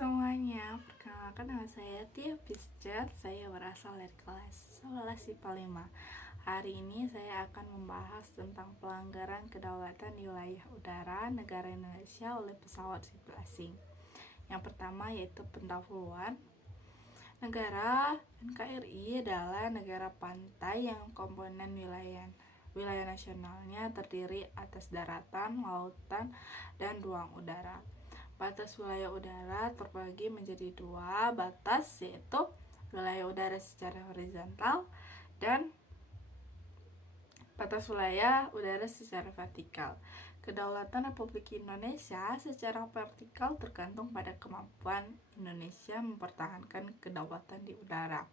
semuanya, perkenalkan nama saya Tia Piscat. Saya berasal dari kelas 11 IPA 5. Hari ini saya akan membahas tentang pelanggaran kedaulatan di wilayah udara negara Indonesia oleh pesawat sipil asing. Yang pertama yaitu pendahuluan. Negara NKRI adalah negara pantai yang komponen wilayah nasionalnya terdiri atas daratan, lautan, dan ruang udara. Batas wilayah udara terbagi menjadi dua batas, yaitu wilayah udara secara horizontal dan batas wilayah udara secara vertikal. Kedaulatan Republik Indonesia secara vertikal tergantung pada kemampuan Indonesia mempertahankan kedaulatan di udara.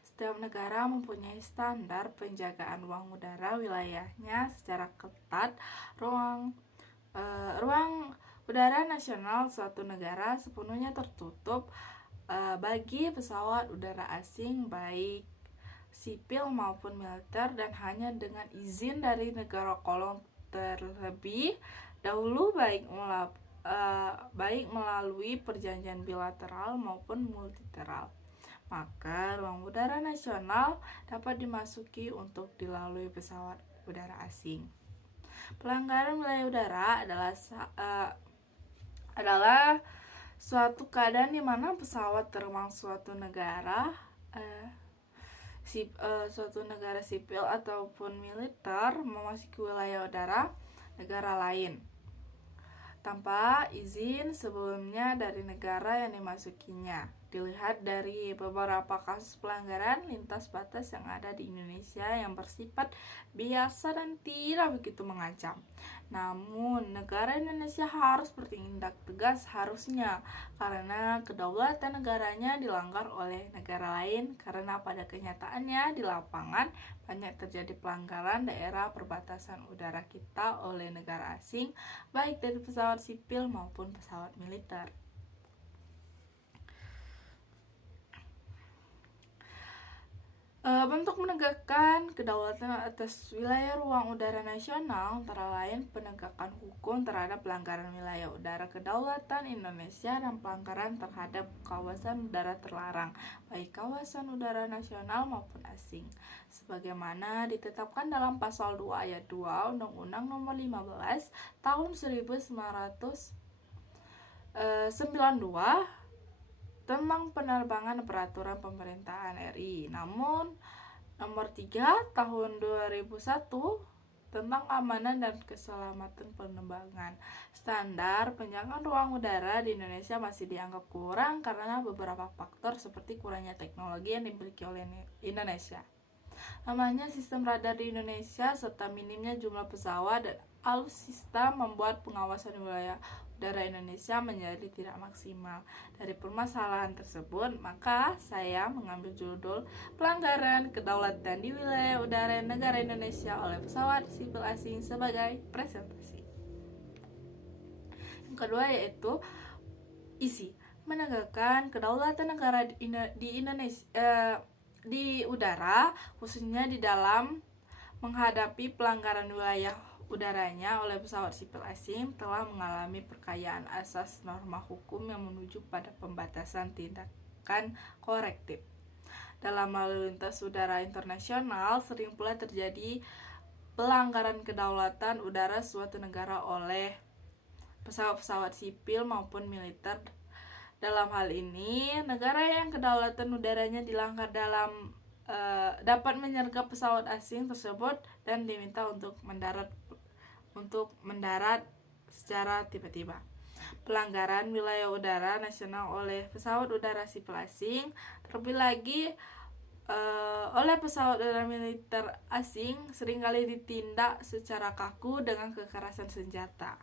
Setiap negara mempunyai standar penjagaan ruang udara wilayahnya secara ketat. Ruang udara nasional suatu negara sepenuhnya tertutup bagi pesawat udara asing baik sipil maupun militer, dan hanya dengan izin dari negara koloni terlebih dahulu, baik melalui perjanjian bilateral maupun multilateral, maka ruang udara nasional dapat dimasuki untuk dilalui pesawat udara asing. Pelanggaran wilayah udara adalah suatu keadaan di mana pesawat terbang suatu negara sipil ataupun militer memasuki wilayah udara negara lain tanpa izin sebelumnya dari negara yang dimasukinya. Dilihat dari beberapa kasus pelanggaran lintas batas yang ada di Indonesia yang bersifat biasa dan tidak begitu mengancam. Namun, negara Indonesia harus bertindak tegas harusnya, karena kedaulatan negaranya dilanggar oleh negara lain, karena pada kenyataannya di lapangan banyak terjadi pelanggaran daerah perbatasan udara kita oleh negara asing, baik dari pesawat sipil maupun pesawat militer. Bentuk menegakkan kedaulatan atas wilayah ruang udara nasional antara lain penegakan hukum terhadap pelanggaran wilayah udara kedaulatan Indonesia dan pelanggaran terhadap kawasan udara terlarang, baik kawasan udara nasional maupun asing, sebagaimana ditetapkan dalam pasal 2 ayat 2 Undang-Undang Nomor 15 Tahun 1992 tentang penerbangan peraturan pemerintahan RI. Namun Nomor 3 Tahun 2001 tentang keamanan dan keselamatan penerbangan. Standar penjagaan ruang udara di Indonesia masih dianggap kurang karena beberapa faktor seperti kurangnya teknologi yang dimiliki oleh Indonesia, lamanya sistem radar di Indonesia, serta minimnya jumlah pesawat dan alutsista membuat pengawasan wilayah udara Indonesia menjadi tidak maksimal. Dari permasalahan tersebut, maka saya mengambil judul pelanggaran kedaulatan di wilayah udara negara Indonesia oleh pesawat sipil asing sebagai presentasi. Yang kedua yaitu isi menegakkan kedaulatan negara di Indonesia di udara, khususnya di dalam menghadapi pelanggaran wilayah udaranya oleh pesawat sipil asing, telah mengalami perkayaan asas norma hukum yang menuju pada pembatasan tindakan korektif. Dalam lalu lintas udara internasional, sering pula terjadi pelanggaran kedaulatan udara suatu negara oleh pesawat-pesawat sipil maupun militer. Dalam hal ini, negara yang kedaulatan udaranya dilanggar dapat menyergap pesawat asing tersebut dan diminta untuk mendarat secara tiba-tiba. Pelanggaran wilayah udara nasional oleh pesawat udara sipil asing, terlebih lagi oleh pesawat udara militer asing, seringkali ditindak secara kaku dengan kekerasan senjata.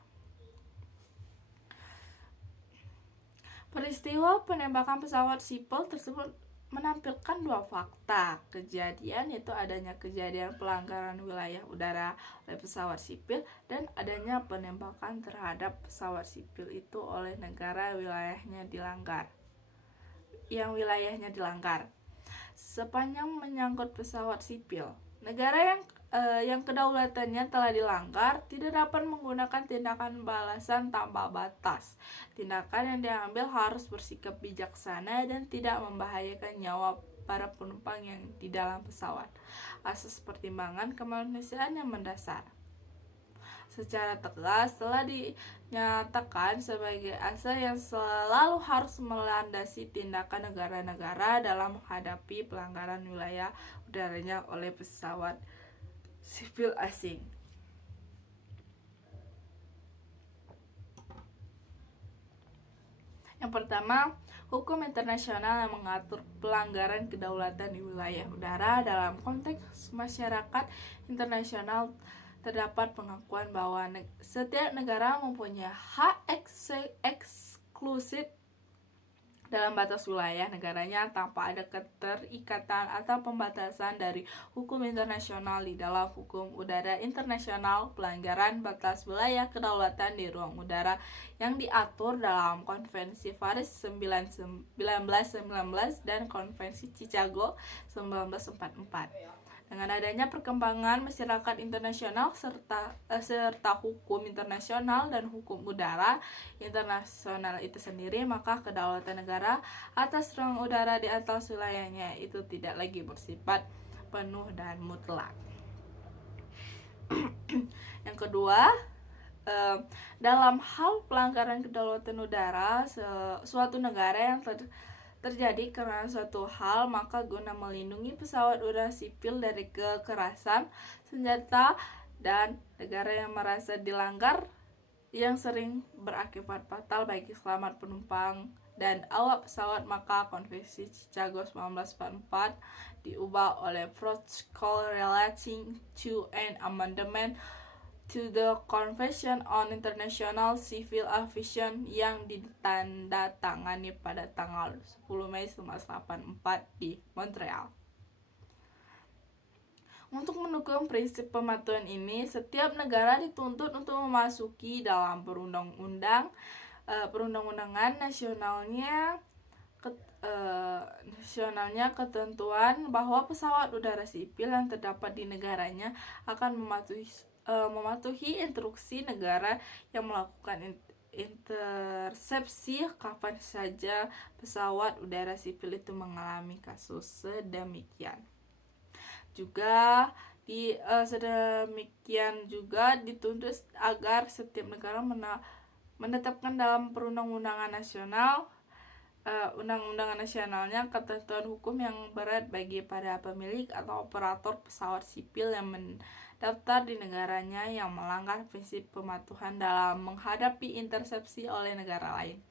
Peristiwa penembakan pesawat sipil tersebut menampilkan dua fakta kejadian, yaitu adanya kejadian pelanggaran wilayah udara oleh pesawat sipil dan adanya penembakan terhadap pesawat sipil itu oleh negara wilayahnya dilanggar. Sepanjang menyangkut pesawat sipil, Negara yang kedaulatannya telah dilanggar tidak dapat menggunakan tindakan balasan tanpa batas. Tindakan yang diambil harus bersikap bijaksana dan tidak membahayakan nyawa para penumpang yang di dalam pesawat. Asas pertimbangan kemanusiaan yang mendasar secara tegas telah dinyatakan sebagai asas yang selalu harus melandasi tindakan negara-negara dalam menghadapi pelanggaran wilayah udaranya oleh pesawat sipil asing. Yang pertama, hukum internasional yang mengatur pelanggaran kedaulatan di wilayah udara. Dalam konteks masyarakat internasional terdapat pengakuan bahwa setiap negara mempunyai hak eksklusif dalam batas wilayah negaranya tanpa ada keterikatan atau pembatasan dari hukum internasional. Di dalam hukum udara internasional, pelanggaran batas wilayah kedaulatan di ruang udara yang diatur dalam Konvensi Paris 1919 dan Konvensi Chicago 1944. Dengan adanya perkembangan masyarakat internasional serta hukum internasional dan hukum udara internasional itu sendiri, maka kedaulatan negara atas ruang udara di atas wilayahnya itu tidak lagi bersifat penuh dan mutlak. Yang kedua, dalam hal pelanggaran kedaulatan udara suatu negara yang terjadi karena suatu hal, maka guna melindungi pesawat udara sipil dari kekerasan senjata dan negara yang merasa dilanggar yang sering berakibat fatal bagi selamat penumpang dan awak pesawat, maka Konvensi Chicago 1944 diubah oleh Protocol Relating to an Amendment to the Convention on International Civil Aviation yang ditandatangani pada tanggal 10 Mei 1984 di Montreal. Untuk mendukung prinsip pematuhan ini, setiap negara dituntut untuk memasuki dalam perundang-undangan nasionalnya ketentuan bahwa pesawat udara sipil yang terdapat di negaranya akan mematuhi instruksi negara yang melakukan intersepsi kapan saja pesawat udara sipil itu mengalami kasus sedemikian. Juga sedemikian juga dituntut agar setiap negara menetapkan dalam perundang-undangan nasionalnya ketentuan hukum yang berat bagi para pemilik atau operator pesawat sipil yang mendaftar di negaranya yang melanggar prinsip pematuhan dalam menghadapi intersepsi oleh negara lain.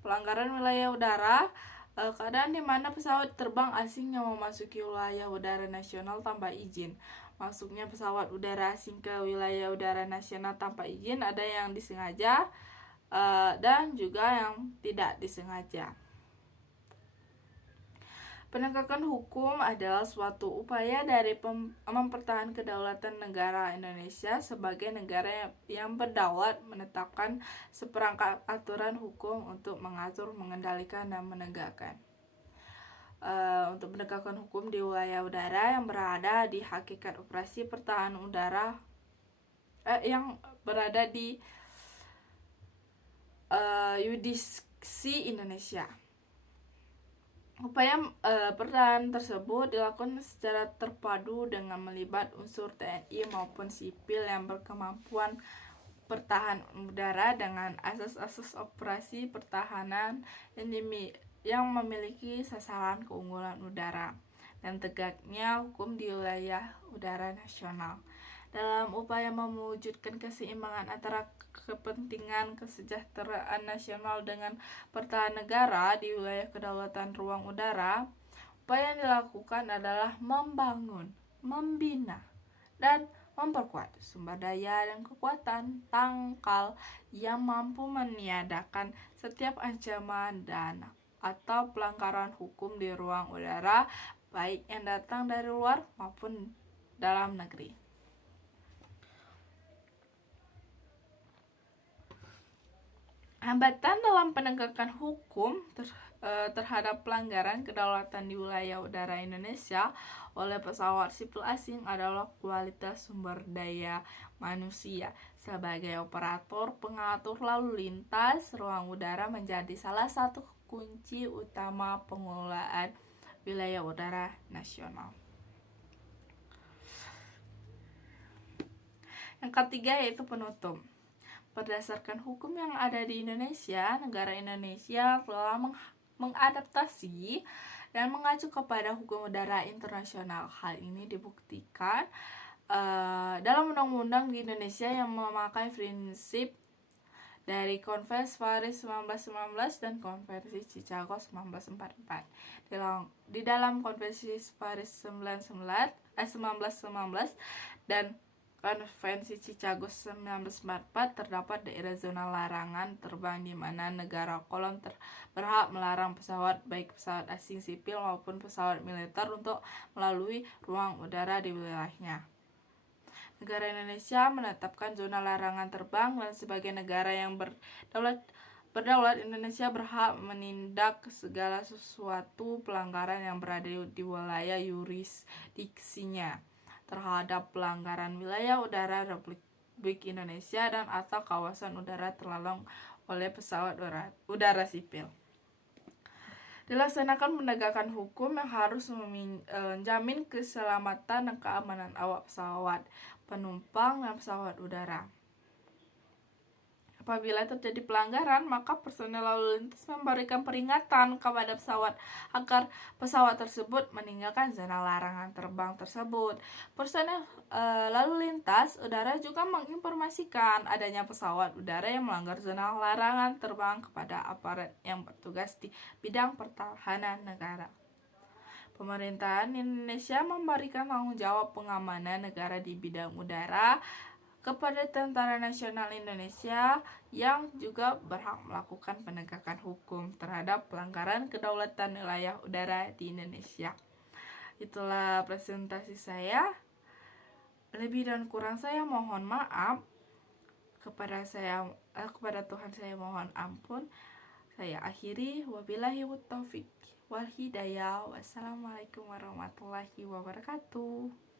Pelanggaran wilayah udara, keadaan di mana pesawat terbang asing yang memasuki wilayah udara nasional tanpa izin. Masuknya pesawat udara asing ke wilayah udara nasional tanpa izin ada yang disengaja dan juga yang tidak disengaja. Penegakan hukum adalah suatu upaya dari mempertahankan kedaulatan negara Indonesia sebagai negara yang berdaulat menetapkan seperangkat aturan hukum untuk mengatur, mengendalikan, dan menegakkan. Untuk menegakkan hukum di wilayah udara yang berada di hakikat operasi pertahanan udara yang berada di yurisdiksi Indonesia. Upaya pertahanan tersebut dilakukan secara terpadu dengan melibat unsur TNI maupun sipil yang berkemampuan pertahanan udara dengan asas-asas operasi pertahanan yang memiliki sasaran keunggulan udara dan tegaknya hukum di wilayah udara nasional. Dalam upaya mewujudkan keseimbangan antara kepentingan kesejahteraan nasional dengan pertahanan negara di wilayah kedaulatan ruang udara, upaya yang dilakukan adalah membangun, membina, dan memperkuat sumber daya dan kekuatan tangkal yang mampu meniadakan setiap ancaman dan atau pelanggaran hukum di ruang udara, baik yang datang dari luar maupun dalam negeri. Hambatan dalam penegakan hukum terhadap pelanggaran kedaulatan di wilayah udara Indonesia oleh pesawat sipil asing adalah kualitas sumber daya manusia. Sebagai operator pengatur lalu lintas, ruang udara menjadi salah satu kunci utama pengelolaan wilayah udara nasional. Yang ketiga yaitu penutup. Berdasarkan hukum yang ada di Indonesia, negara Indonesia telah mengadaptasi dan mengacu kepada hukum udara internasional. Hal ini dibuktikan dalam undang-undang di Indonesia yang memakai prinsip dari Konvensi Paris 1919 dan Konvensi Chicago 1944. Di dalam Konvensi Paris 1919 dan Konvensi Chicago 1944 terdapat daerah zona larangan terbang di mana negara kolon berhak melarang pesawat, baik pesawat asing sipil maupun pesawat militer, untuk melalui ruang udara di wilayahnya. Negara Indonesia menetapkan zona larangan terbang, dan sebagai negara yang berdaulat, Indonesia berhak menindak segala sesuatu pelanggaran yang berada di wilayah yurisdiksinya terhadap pelanggaran wilayah udara Republik Indonesia dan atau kawasan udara terlalung oleh pesawat udara sipil. Dilaksanakan penegakan hukum yang harus menjamin keselamatan dan keamanan awak pesawat, penumpang, dan pesawat udara. Apabila terjadi pelanggaran, maka personel lalu lintas memberikan peringatan kepada pesawat agar pesawat tersebut meninggalkan zona larangan terbang tersebut. Personel lalu lintas udara juga menginformasikan adanya pesawat udara yang melanggar zona larangan terbang kepada aparat yang bertugas di bidang pertahanan negara. Pemerintahan Indonesia memberikan tanggung jawab pengamanan negara di bidang udara kepada Tentara Nasional Indonesia yang juga berhak melakukan penegakan hukum terhadap pelanggaran kedaulatan wilayah udara di Indonesia. Itulah presentasi saya. Lebih dan kurang saya mohon maaf. Kepada Tuhan saya mohon ampun. Saya akhiri, wabillahi taufiq wal hidayah. Wassalamualaikum warahmatullahi wabarakatuh.